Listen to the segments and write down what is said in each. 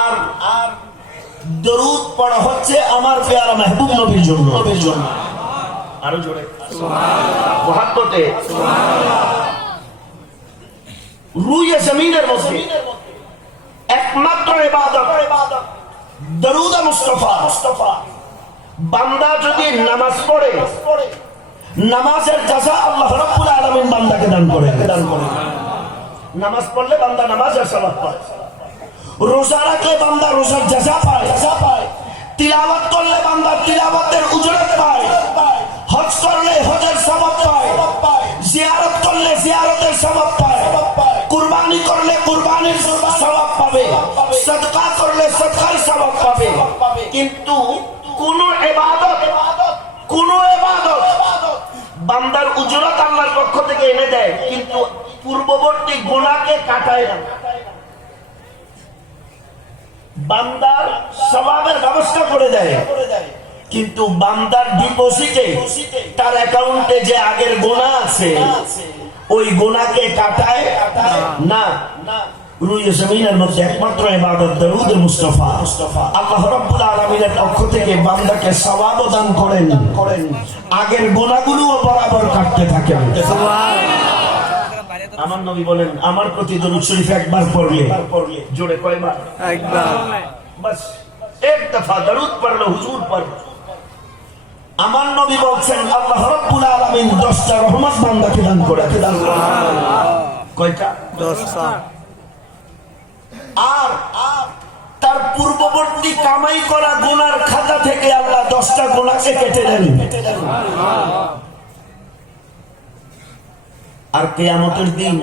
আর আর দরুদ পড়া হচ্ছে আমার পেয়ারা মেহবুব নবীর জন্য। নবীর জন্য আরও জোরে রুইয়ে জমিনের মধ্যে একমাত্র ইবাদত দরুদ মুস্তফা। মুস্তফা বান্দা যদি নামাজ পড়ে নামাজের জাযা আল্লাহ রাব্বুল আলামিন বান্দাকে দান করে দান করে নামাজ পড়লে বান্দা নামাজের সওয়াব পায়। রোজা রাখলে বান্দা রোজার জাযা পায়। পায় তিলাওয়াত করলে বান্দা তিলাওয়াতের উজরত পায়। হজ করলে হজের সওয়াব পায়। জিয়ারত করলে জিয়ারতের সওয়াব পায়। কুরবানি করলে কুরবানির সওয়াব পাবে। সদকা করলে সদকার সওয়াব পাবে। কিন্তু কোন ইবাদত কোন ইবাদত বান্দার উজরত আল্লাহর পক্ষ থেকে এনে দেয়, কিন্তু পূর্ববর্তী গোনাকে কাটায় না বান্দার স্বভাবের ব্যবস্থা করে দেয়। কিন্তু বান্দার ডিপোজিটে তার অ্যাকাউন্টে যে আগের গোনা আছে, ওই গোনাকে কাটায় না। থেকে আগের গোনাগুলোও বরাবর কাটতে থাকেন। আমার নবী বলেন আমার প্রতি দরুদ শরীফ একবার পড়লে জোরে কয়বার? একবার। বাস এক দফা দরুদ পড়ল হুজুর পড়ল। আমার নবী বলছেন আল্লাহ রব্বুল আলামিন 10টা রহমত বান্দাকে দান করে দেন কয়টা? 10টা আর আর তার পূর্ববর্তী কামাই করা গুনার খাতা থেকে আল্লাহ 10টা গোনাকে কেটে দেন সুবহানাল্লাহ। আর কিয়ামতের দিন,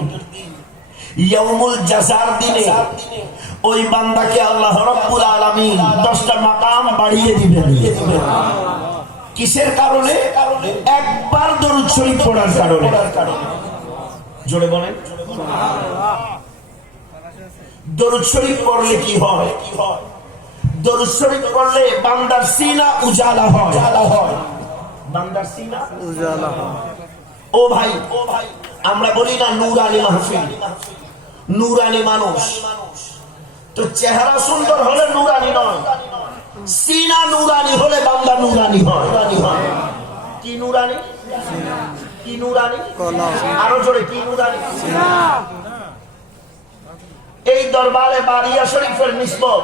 ইয়াউমুল জাযার দিনে ওই বান্দাকে আল্লাহ রাব্বুল আলামিন 10টা মাকাম বাড়িয়ে দিবেন। কিসের কারণে? একবার দরুদ শরীফ পড়ার কারণে। জোরে বলেন। দরুদ শরীফ পড়লে কি হয়? দরুদ শরীফ পড়লে বান্দার সিনা উজালা হয়। বান্দার সিনা উজালা ও ভাই ও ভাই। আমরা বলি না নুরানি মাহফিল। নুরানি মানুষ। তো চেহারা সুন্দর হলে নুরানি নয়। সিনা নুরানি হলে বান্দা নুরানি হয়। কি নুরানি? কি নুরানি? আরও জোরে, কি নুরানি? এই দরবারে বারিয়া শরীফের নিসবত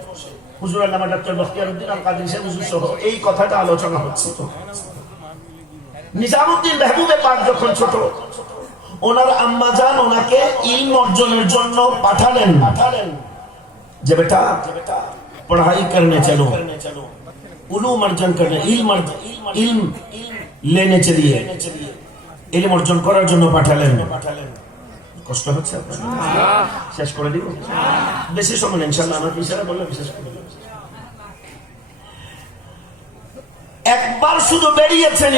হুজুর আল্লামা হুজুর সহ এই কথাটা আলোচনা হচ্ছে। নিজামুদ্দিন মেহবুবে পাক যখন ছোট ওনার আম্মা যান ওনাকে অর্জনের জন্য পাঠালেন। পাঠালেন যে বেটা পড়াই করনে চলো। উলুম অর্জন করনে ইলম ইলম লেনে চলিয়ে ইলম অর্জন করার জন্য পাঠালেন। কষ্ট হচ্ছে শেষ করে দিব? বেশি সময় ইনশাআল্লাহ আমার পিছনে বললে বিশেষ করে একবার শুধু বেরিয়েছেন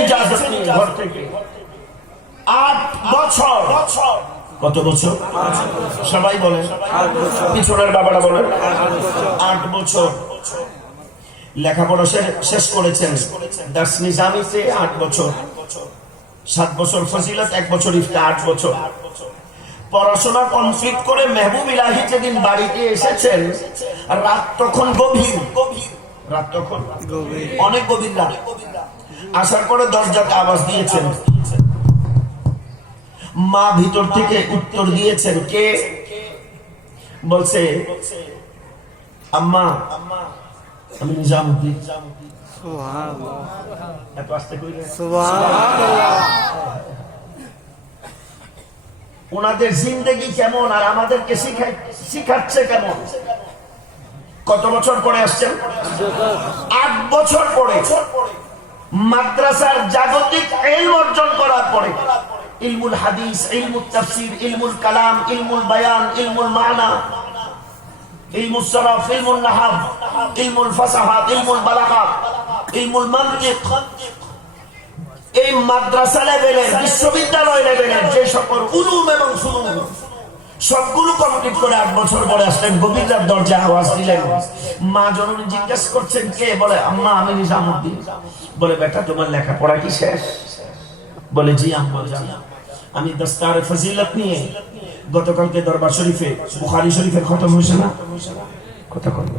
ঘর থেকে। আট বছর। কত বছর? সবাই বলে পিছনের বাবারা বলেন। আট বছর। লেখাপড়া শেষ করেছেন। দাস নিজামিতে আট বছর। সাত বছর ফজিলত এক বছর ইফতা আট বছর। পড়াশোনা কমপ্লিট করে মেহবুব ইলাহি যেদিন বাড়িতে এসেছেন রাত তখন গভীর গভীর। রাত তখন? অনেক গভীর রাত। আসার পরে দরজাতে আওয়াজ দিয়েছেন। মা ভিতর থেকে উত্তর দিয়েছেন কে? বলছে আম্মা আমি নিজামুদ্দিন। ওনাদের জিন্দগি কেমন আর আমাদেরকে শিখাই শিখাচ্ছে কেমন? কত বছর পরে আসছেন? আট বছর পরে মাদ্রাসার জাগতিক এল অর্জন করার পরে ইলমুল হাদিস ইলমুল তাফসির, ইলমুল কালাম, ইলমুল বায়ান, ইলমুল মানা ইলমুল ইলমুল নাহাব, ইলমুল ফাসাহাত, ইলমুল বালাগাত ইলমুল মানতিক। এই মাদ্রাসা লেভেলের বিশ্ববিদ্যালয় লেভেলের যে সকল উলুম এবং ফুলুম সবগুলো কমপ্লিট করে আট বছর পরে আসলেন গোবিন্দার দরজা আওয়াজ দিলেন। মা জননী জিজ্ঞেস করছেন, কে? বলে, আম্মা, আমি নিজামুদ্দিন। বলে, বেটা, তোমার লেখাপড়া কি শেষ? বলে, জি, আম্মা আমি দস্তার ফজিলত নিয়ে গতকালকে দরবার শরীফে, বুখারি শরীফে খতম হয়েছে না? কথা কথা